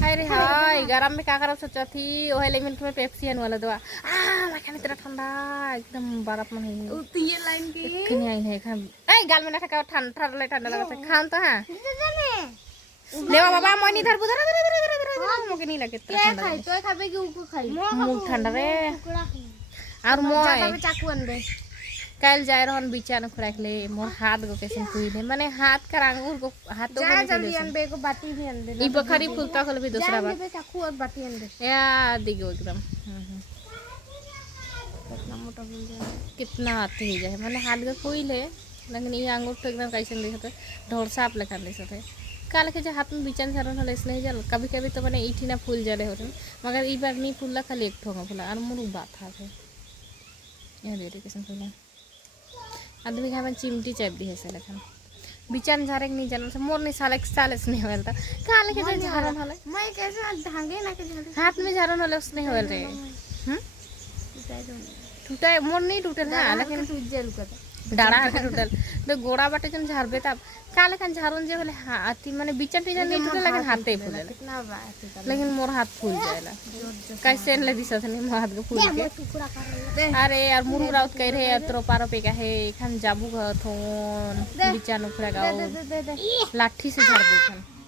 अरे हाय गरम में का करब सोचा थी ओहे लेमन में पेप्सी आने वाला दवा माखन इतना ठंडा एकदम बर्फ में है तो ये लाइन के कहीं आई है खान ए गाल में ना ठका ठंडा ठंडा लगा से खान तो हां ले बाबा मोय नहीं धर बुधर मोके नहीं लगे क्या खाई तो खाबे कि उको खाई मुंह ठंडा रे और मोय चाकू अनबे कल जाए रहन बिचान खुराक ले मोर हाथ गो कैसे फूले माने हाथ का अंगूर को हाथ तो जा जल्दी अनबे को बाटी भी अन दे ई बखरी फूलता खोल भी दूसरा बात चाकू और बाटी अन दे या दिगो एकदम कितना मोटा फूल जाए कितना आते ही जाए माने हाथ गो फूले लेकिन ये अंगूर तो एकदम कैसे दिखते ढोर साफ लेखा दिखते काल के जो हाथ में बिचान सारन हले इसलिए जल कभी कभी तो माने ईठी ना फूल जाले होते मगर ई बार नहीं फूलला खाली एक ठोंगा फूला और मोर बात है ये दे कैसे फूला आदमी खाए चिमटी चैप दी है से लेकिन बिचान झारे नहीं जानल से मोर नहीं साले नहीं होल था काले के जो झारन हले मैं कैसे ढंगे ना के झाड़े हाथ में झारन हले उसने होल रे टूटा मोर नहीं टूटल ना लेकिन टूट जाए लुका डाड़ा हाथ टूटल तो गोड़ा बाटे जन झारबे तब काले खान झारन जे होले हाथी माने बिचान टीजन नहीं टूटल लेकिन हाथे फूले कितना बात लेकिन मोर हाथ फूल जाएला कैसे ले दिसत नहीं मोर हाथ के फूल के टुकड़ा कर अरे यार मुरु राउत कह रहे यार तोरो पारो पे का है खान जाबू घथोन बिचान उखरा गाओ दे लाठी से झाड़ दो